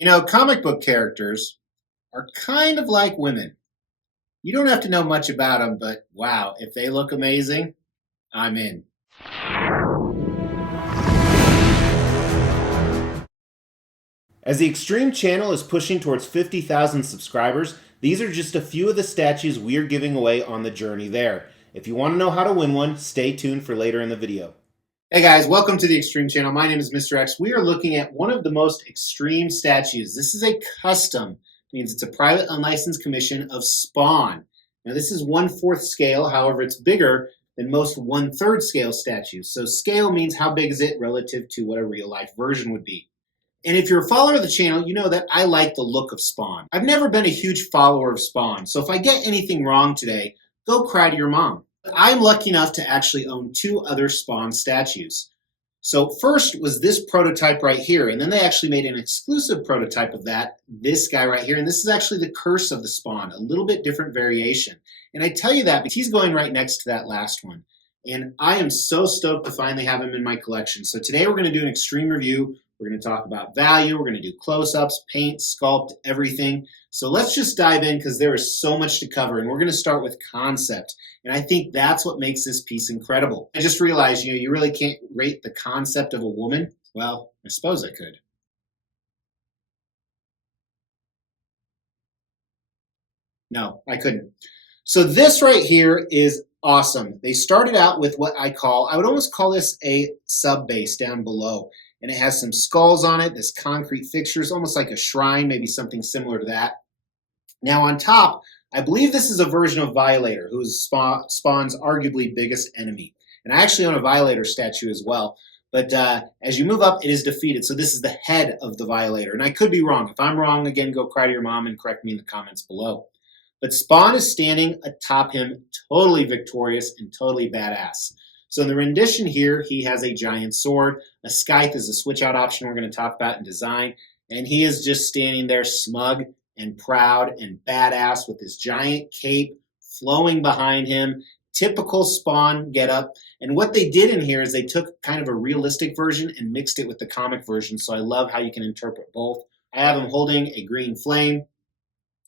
You know, comic book characters are kind of like women. You don't have to know much about them, but wow, if they look amazing, I'm in. As the Extreme channel is pushing towards 50,000 subscribers, these are just a few of the statues we're giving away on the journey there. If you want to know how to win one, stay tuned for later in the video. Hey guys, welcome to the Extreme channel. My name is Mr. X. We are looking at one of the most extreme statues. This is a custom, means it's a private unlicensed commission of Spawn. Now this is 1/4 scale, however it's bigger than most 1/3 scale statues. So scale means how big is it relative to what a real life version would be. And if you're a follower of the channel, you know that I like the look of Spawn. I've never been a huge follower of Spawn, so if I get anything wrong today, go cry to your mom. I'm lucky enough to actually own 2 other Spawn statues. So first was this prototype right here, and then they actually made an exclusive prototype of that, this guy right here, and this is actually the Curse of the Spawn, a little bit different variation. And I tell you that because he's going right next to that last one. And I am so stoked to finally have him in my collection. So today we're going to do an extreme review. We're going to talk about value. We're going to do close-ups, paint, sculpt, everything. So let's just dive in because there is so much to cover. And we're going to start with concept. And I think that's what makes this piece incredible. I just realized, you really can't rate the concept of a woman. Well, I suppose I could. No, I couldn't. So this right here is awesome. They started out with what I would almost call this a sub base down below. And it has some skulls on it, this concrete fixtures, almost like a shrine, maybe something similar to that. Now on top, I believe this is a version of Violator, who's Spawn's arguably biggest enemy. And I actually own a Violator statue as well. But as you move up, it is defeated. So this is the head of the Violator. And I could be wrong. If I'm wrong, again, go cry to your mom and correct me in the comments below. But Spawn is standing atop him, totally victorious and totally badass. So in the rendition here, he has a giant sword. A scythe is a switch out option we're going to talk about in design. And he is just standing there smug and proud and badass with this giant cape flowing behind him. Typical Spawn getup. And what they did in here is they took kind of a realistic version and mixed it with the comic version. So I love how you can interpret both. I have him holding a green flame.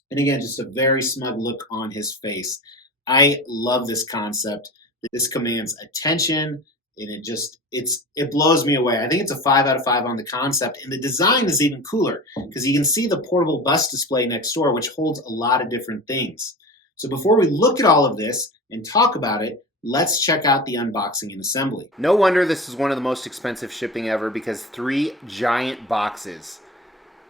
And again, just a very smug look on his face. I love this concept. This commands attention, and it blows me away. I think it's a 5 out of 5 on the concept, and the design is even cooler because you can see the portable bus display next door, which holds a lot of different things. So before we look at all of this and talk about it, let's check out the unboxing and assembly. No wonder this is one of the most expensive shipping ever because 3 giant boxes.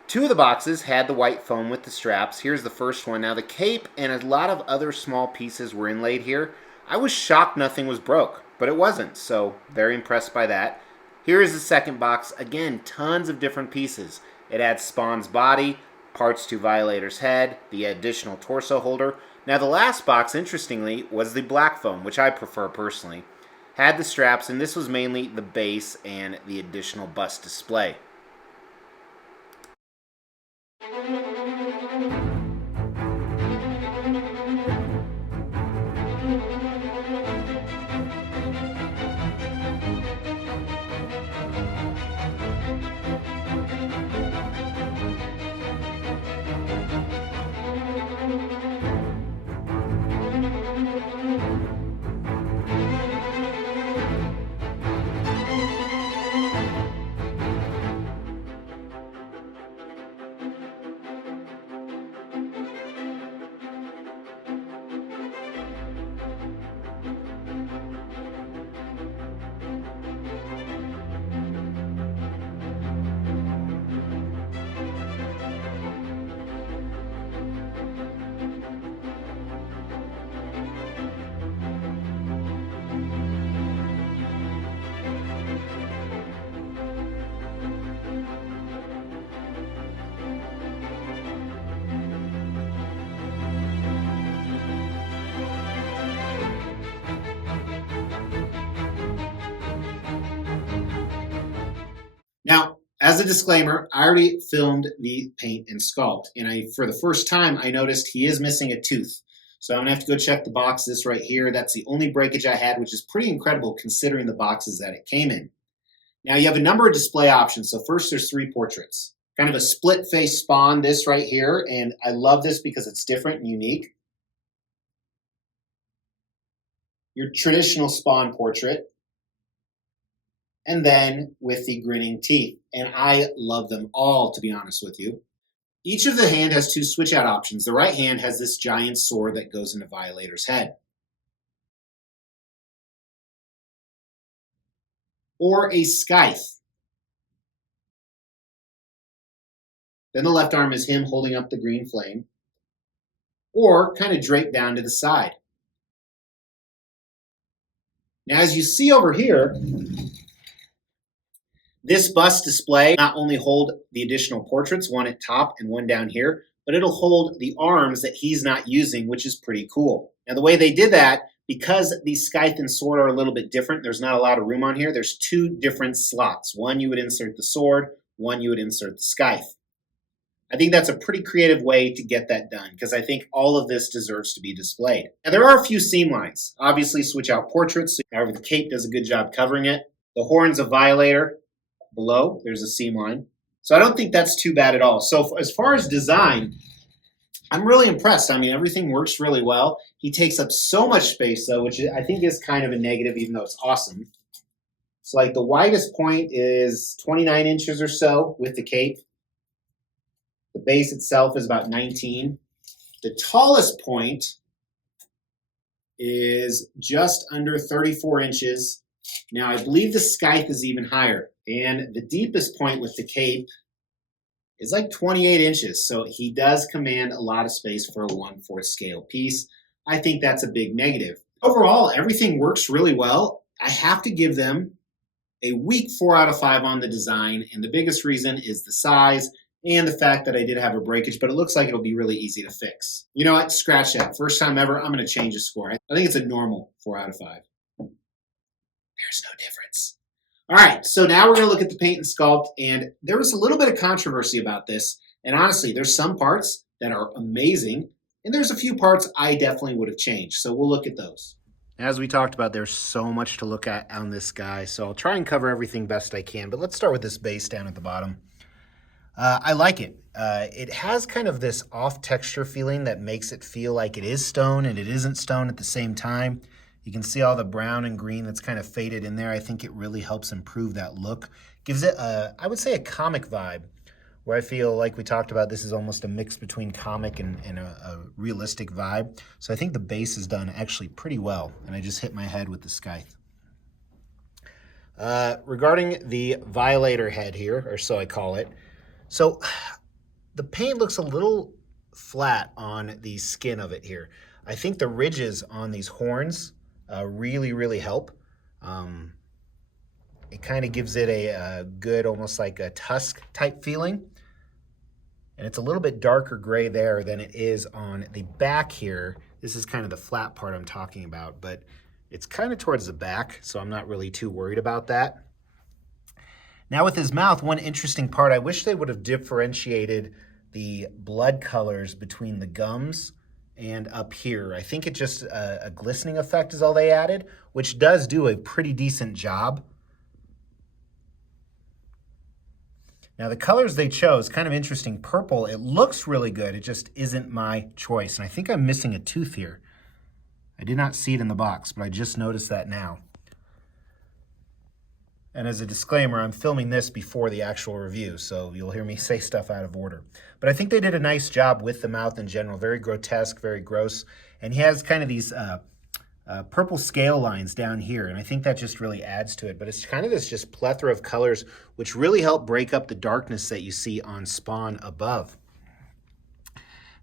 2 of the boxes had the white foam with the straps. Here's the first one. Now the cape and a lot of other small pieces were inlaid here. I was shocked nothing was broke, but it wasn't, so very impressed by that. Here is the second box. Again, tons of different pieces. It adds Spawn's body, parts to Violator's head, the additional torso holder. Now the last box, interestingly, was the black foam, which I prefer personally. Had the straps, and this was mainly the base and the additional bust display. Now, as a disclaimer, I already filmed the paint and sculpt, and for the first time, I noticed he is missing a tooth. So I'm gonna have to go check the box, this right here. That's the only breakage I had, which is pretty incredible considering the boxes that it came in. Now you have a number of display options. So first there's 3 portraits. Kind of a split face spawn, this right here, and I love this because it's different and unique. Your traditional spawn portrait, and then with the grinning teeth. And I love them all, to be honest with you. Each of the hand has two switch out options. The right hand has this giant sword that goes into Violator's head. Or a scythe. Then the left arm is him holding up the green flame. Or kind of draped down to the side. Now, as you see over here, this bust display not only hold the additional portraits, one at top and one down here, but it'll hold the arms that he's not using, which is pretty cool. Now, the way they did that, because the scythe and sword are a little bit different, there's not a lot of room on here. There's two different slots. One you would insert the sword, one you would insert the scythe. I think that's a pretty creative way to get that done, because I think all of this deserves to be displayed. Now, there are a few seam lines. Obviously, switch out portraits. However, the cape does a good job covering it. The horns of Violator, below, there's a seam line. So I don't think that's too bad at all. So as far as design, I'm really impressed. I mean, everything works really well. He takes up so much space, though, which I think is kind of a negative, even though it's awesome. So like the widest point is 29 inches or so with the cape. The base itself is about 19. The tallest point is just under 34 inches. Now, I believe the scythe is even higher. And the deepest point with the cape is like 28 inches. So he does command a lot of space for a 1/4 scale piece. I think that's a big negative. Overall, everything works really well. I have to give them a weak 4 out of 5 on the design. And the biggest reason is the size and the fact that I did have a breakage, but it looks like it'll be really easy to fix. You know what? Scratch that. First time ever, I'm going to change the score. I think it's a normal 4 out of 5. There's no difference. All right, so now we're going to look at the paint and sculpt, and there was a little bit of controversy about this, and honestly, there's some parts that are amazing, and there's a few parts I definitely would have changed, so we'll look at those. As we talked about, there's so much to look at on this guy, so I'll try and cover everything best I can, but let's start with this base down at the bottom. I like it. It has kind of this off texture feeling that makes it feel like it is stone and it isn't stone at the same time. You can see all the brown and green that's kind of faded in there. I think it really helps improve that look. Gives it, I would say, a comic vibe, where I feel like we talked about, this is almost a mix between comic and a realistic vibe. So I think the base is done actually pretty well, and I just hit my head with the scythe. Regarding the Violator head here, or so I call it, so the paint looks a little flat on the skin of it here. I think the ridges on these horns really help. It kind of gives it a good, almost like a tusk type feeling. And it's a little bit darker gray there than it is on the back here. This is kind of the flat part I'm talking about, but it's kind of towards the back, so I'm not really too worried about that. Now with his mouth, one interesting part, I wish they would have differentiated the blood colors between the gums and up here. I think it just a glistening effect is all they added, which does do a pretty decent job. Now the colors they chose, kind of interesting. Purple, it looks really good. It just isn't my choice. And I think I'm missing a tooth here. I did not see it in the box, but I just noticed that now. And as a disclaimer, I'm filming this before the actual review, so you'll hear me say stuff out of order. But I think they did a nice job with the mouth in general. Very grotesque, very gross. And he has kind of these purple scale lines down here, and I think that just really adds to it. But it's kind of this just plethora of colors, which really help break up the darkness that you see on Spawn above.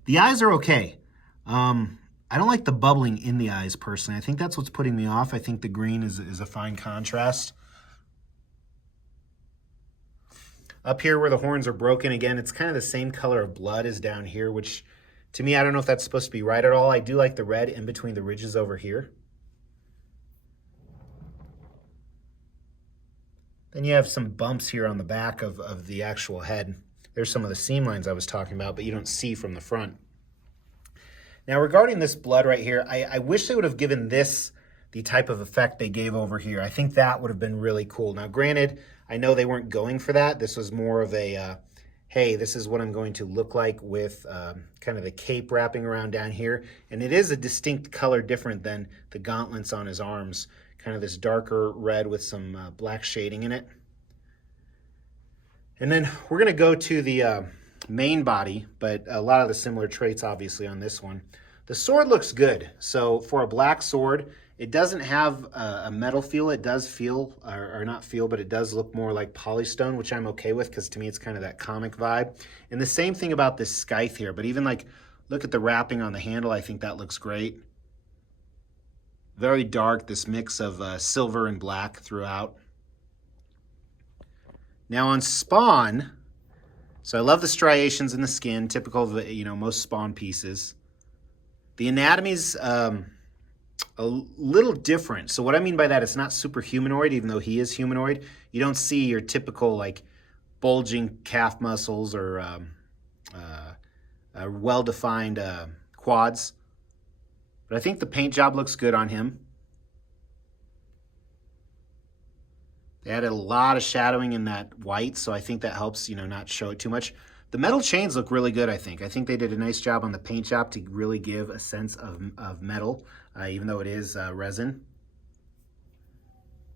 The eyes are okay. I don't like the bubbling in the eyes, personally. I think that's what's putting me off. I think the green is a fine contrast. Up here where the horns are broken, again, it's kind of the same color of blood as down here, which to me, I don't know if that's supposed to be right at all. I do like the red in between the ridges over here. Then you have some bumps here on the back of the actual head. There's some of the seam lines I was talking about, but you don't see from the front. Now, regarding this blood right here, I wish they would have given this the type of effect they gave over here. I think that would have been really cool. Now, granted, I know they weren't going for that. This was more of a hey, this is what I'm going to look like with kind of the cape wrapping around down here. And it is a distinct color different than the gauntlets on his arms, kind of this darker red with some black shading in it. And then we're going to go to the main body, but a lot of the similar traits obviously on this one. The sword looks good. So for a black sword, it doesn't have a metal feel. It does feel, or not feel, but it does look more like polystone, which I'm okay with because to me it's kind of that comic vibe. And the same thing about this scythe here, but even like, look at the wrapping on the handle. I think that looks great. Very dark, this mix of silver and black throughout. Now on Spawn, so I love the striations in the skin, typical of, most Spawn pieces. The anatomy's a little different. So what I mean by that, it's not super humanoid, even though he is humanoid. You don't see your typical like bulging calf muscles or well-defined quads. But I think the paint job looks good on him. They added a lot of shadowing in that white, so I think that helps, not show it too much. The metal chains look really good, I think. I think they did a nice job on the paint job to really give a sense of metal, even though it is resin.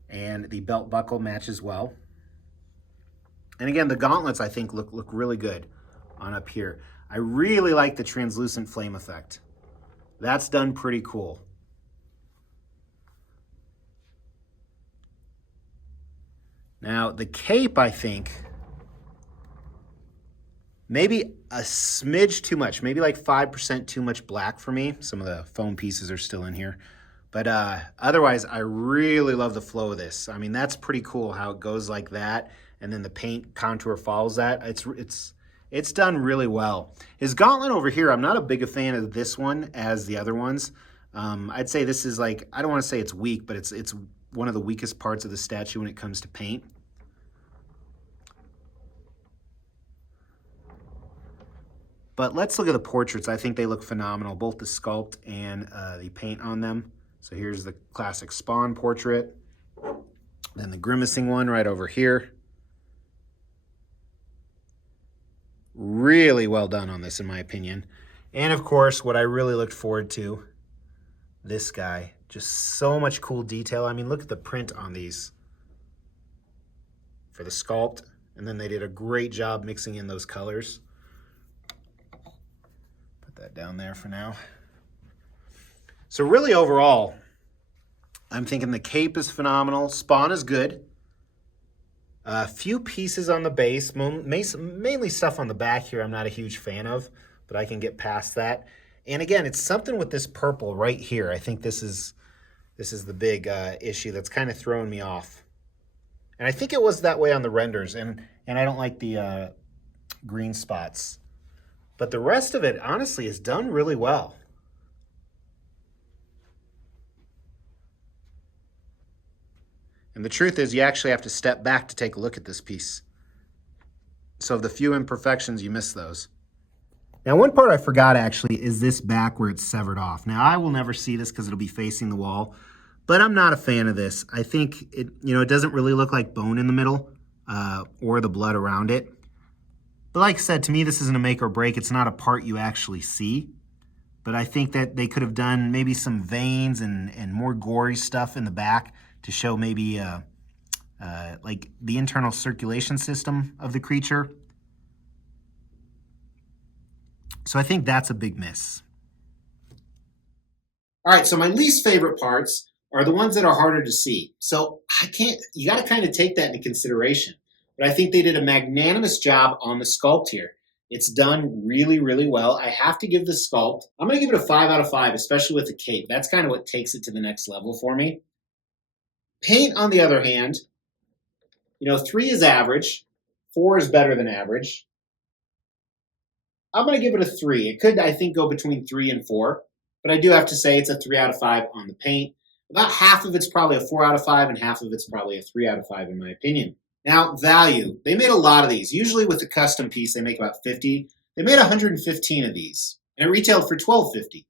And the belt buckle matches well. And again, the gauntlets, I think, look really good on up here. I really like the translucent flame effect. That's done pretty cool. Now, the cape, I think, maybe a smidge too much, maybe like 5% too much black for me. Some of the foam pieces are still in here. But otherwise, I really love the flow of this. I mean, that's pretty cool how it goes like that, and then the paint contour follows that. It's done really well. His gauntlet over here, I'm not a big a fan of this one as the other ones. I'd say this is like, I don't want to say it's weak, but it's one of the weakest parts of the statue when it comes to paint. But let's look at the portraits. I think they look phenomenal, both the sculpt and the paint on them. So here's the classic Spawn portrait. Then the grimacing one right over here. Really well done on this, in my opinion. And of course, what I really looked forward to, this guy. Just so much cool detail. I mean, look at the print on these for the sculpt. And then they did a great job mixing in those colors. Put that down there for now. So really overall, I'm thinking the cape is phenomenal. Spawn is good. A few pieces on the base, mainly stuff on the back here I'm not a huge fan of, but I can get past that. And again, it's something with this purple right here. I think this is the big issue that's kind of throwing me off. And I think it was that way on the renders, and I don't like the green spots. But the rest of it, honestly, is done really well. And the truth is, you actually have to step back to take a look at this piece. So of the few imperfections, you miss those. Now, one part I forgot, actually, is this back where it's severed off. Now, I will never see this because it'll be facing the wall, but I'm not a fan of this. I think it doesn't really look like bone in the middle or the blood around it. But like I said, to me, this isn't a make or break. It's not a part you actually see. But I think that they could have done maybe some veins and more gory stuff in the back to show maybe like the internal circulation system of the creature. So I think that's a big miss. All right, so my least favorite parts are the ones that are harder to see. So you got to kind of take that into consideration. But I think they did a magnanimous job on the sculpt here. It's done really, really well. I have to give the sculpt, I'm going to give it a 5 out of 5, especially with the cape. That's kind of what takes it to the next level for me. Paint, on the other hand, 3 is average, 4 is better than average. I'm going to give it a 3. It could, I think, go between 3 and 4, but I do have to say it's a 3 out of 5 on the paint. About half of it's probably a 4 out of 5, and half of it's probably a 3 out of 5 in my opinion. Now, value. They made a lot of these. Usually with a custom piece, they make about 50. They made 115 of these, and it retailed for $12.50.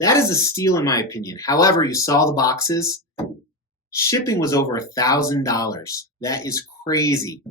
That is a steal in my opinion. However, you saw the boxes. Shipping was over $1,000. That is crazy.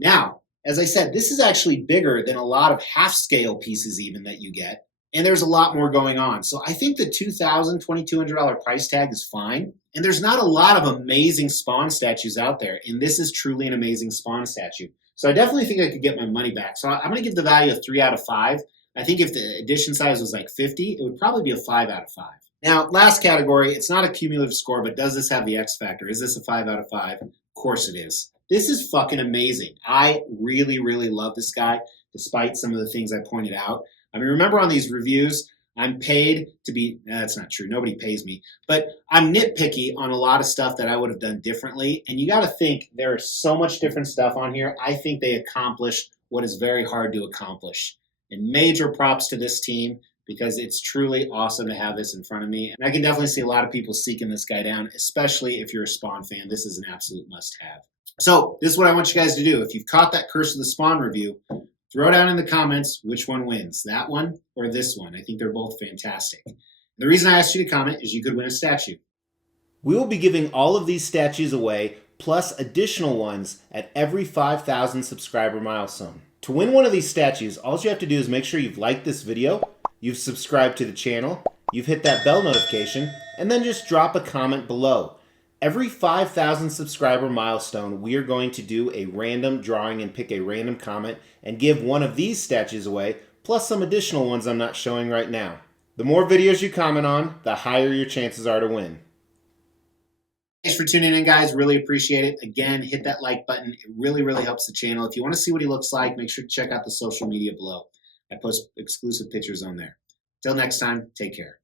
Now, As I said, this is actually bigger than a lot of half-scale pieces even that you get, and there's a lot more going on. So I think the $2,000, $2,200 price tag is fine, and there's not a lot of amazing Spawn statues out there, and this is truly an amazing Spawn statue. So I definitely think I could get my money back. So I'm going to give the value a 3 out of 5. I think if the edition size was like 50, it would probably be a 5 out of 5. Now, last category, it's not a cumulative score, but does this have the X factor? Is this a 5 out of 5? Of course it is. This is fucking amazing. I really, really love this guy, despite some of the things I pointed out. I mean, remember on these reviews, I'm paid to be, that's not true, nobody pays me, but I'm nitpicky on a lot of stuff that I would have done differently. And you got to think, there is so much different stuff on here. I think they accomplished what is very hard to accomplish. And major props to this team, because it's truly awesome to have this in front of me. And I can definitely see a lot of people seeking this guy down, especially if you're a Spawn fan. This is an absolute must-have. So this is what I want you guys to do. If you've caught that Curse of the Spawn review, throw down in the comments which one wins, that one or this one. I think they're both fantastic. The reason I asked you to comment is you could win a statue. We will be giving all of these statues away, plus additional ones at every 5,000 subscriber milestone. To win one of these statues, all you have to do is make sure you've liked this video, you've subscribed to the channel, you've hit that bell notification, and then just drop a comment below. Every 5,000 subscriber milestone, we are going to do a random drawing and pick a random comment and give one of these statues away, plus some additional ones I'm not showing right now. The more videos you comment on, the higher your chances are to win. Thanks for tuning in, guys. Really appreciate it. Again, hit that like button. It really, really helps the channel. If you want to see what he looks like, make sure to check out the social media below. I post exclusive pictures on there. Till next time, take care.